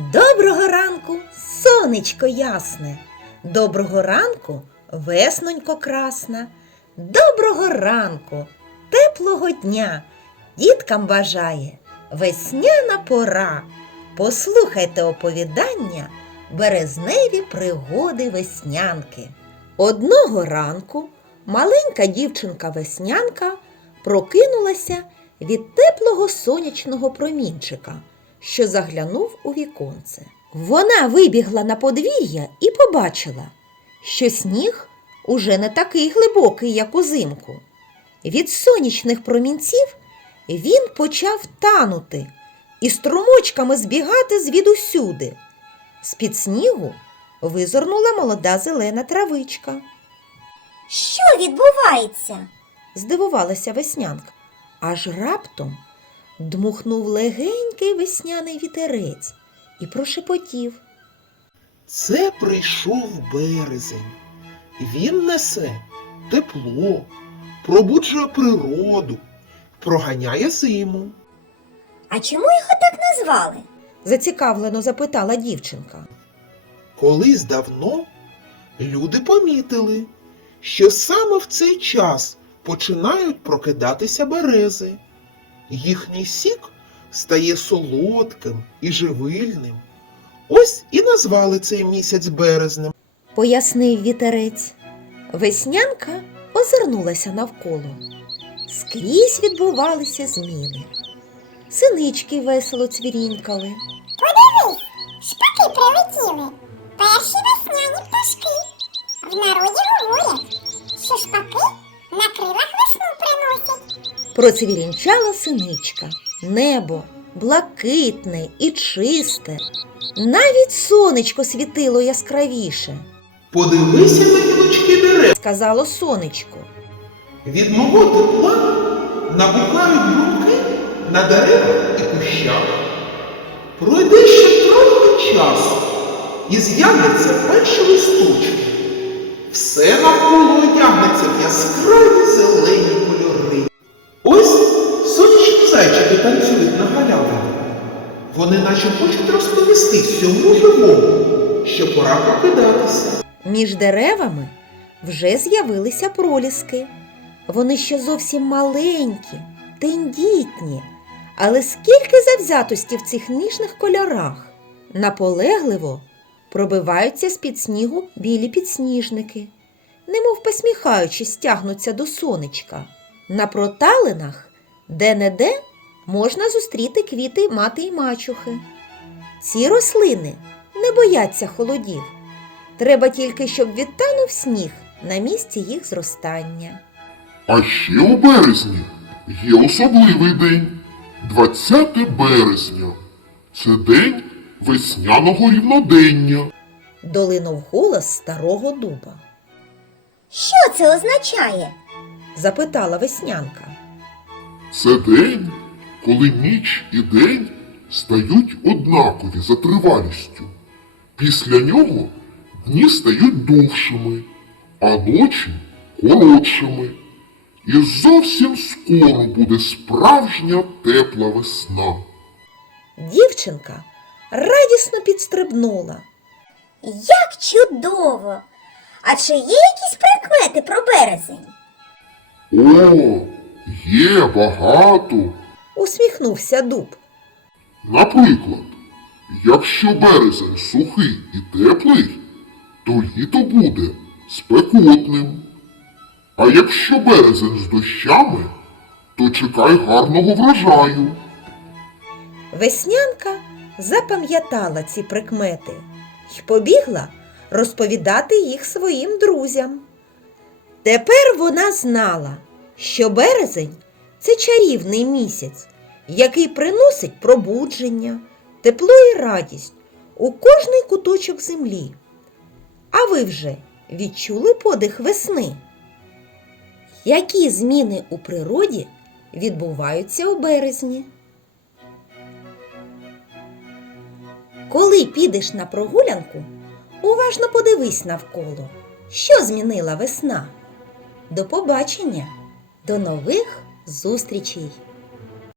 Доброго ранку, сонечко ясне. Доброго ранку, веснонько красна. Доброго ранку, теплого дня. Діткам бажає весняна пора. Послухайте оповідання березневі пригоди веснянки. Одного ранку маленька дівчинка веснянка прокинулася від теплого сонячного промінчика, що заглянув у віконце. Вона вибігла на подвір'я і побачила, що сніг уже не такий глибокий, як узимку. Від сонячних промінців він почав танути і струмочками збігати звідусюди. З-під снігу визирнула молода зелена травичка. Що відбувається? Здивувалася веснянка. Аж раптом дмухнув легенький весняний вітерець і прошепотів. Це прийшов березень. Він несе тепло, пробуджує природу, проганяє зиму. А чому його так назвали? Зацікавлено запитала дівчинка. Колись давно люди помітили, що саме в цей час починають прокидатися берези. Їхній сік стає солодким і живильним. Ось і назвали цей місяць березнем. Пояснив вітерець. Веснянка озирнулася навколо. Скрізь відбувалися зміни. Синички весело цвірінькали, Подивись, шпаки прилетіли. Перші весняні пташки. В народі процвірінчала синичка. Небо блакитне і чисте. Навіть сонечко світило яскравіше, Подивися на гілочки дерев. сказало сонечко. Від мого тепла набухають брунки на деревах і кущах. Пройде ще трохи часу, і з'являться перші листочки. Все навколо одягнеться в яскраві зелені сонячні танцюють на галявині. Вони наче хочуть розповісти всьому живому, що пора прокидатися. Між деревами вже з'явилися проліски. Вони ще зовсім маленькі, тендітні, але скільки завзятості в цих ніжних кольорах. Наполегливо пробиваються з-під снігу білі підсніжники, немов посміхаючись, тягнуться до сонечка. На проталинах де-не-де можна зустріти квіти мати й мачухи. Ці рослини не бояться холодів. Треба тільки, щоб відтанув сніг на місці їх зростання. А ще у березні є особливий день 20 березня. Це день весняного рівнодення. Долинув голос старого дуба. Що це означає? Запитала веснянка. Це день, коли ніч і день стають однакові за тривалістю. Після нього дні стають довшими, а ночі коротшими. І зовсім скоро буде справжня тепла весна. Дівчинка радісно підстрибнула. Як чудово! А чи є якісь прикмети про березень? О, є багато. Усміхнувся дуб. Наприклад, якщо березень сухий і теплий, то літо буде спекотним. А якщо березень з дощами, то чекай гарного врожаю. Веснянка запам'ятала ці прикмети й побігла розповідати їх своїм друзям. Тепер вона знала, що березень це чарівний місяць, який приносить пробудження, тепло і радість у кожний куточок землі. А ви вже відчули подих весни? Які зміни у природі відбуваються у березні? Коли підеш на прогулянку, уважно подивись навколо, що змінила весна. До побачення, до нових зустрічей!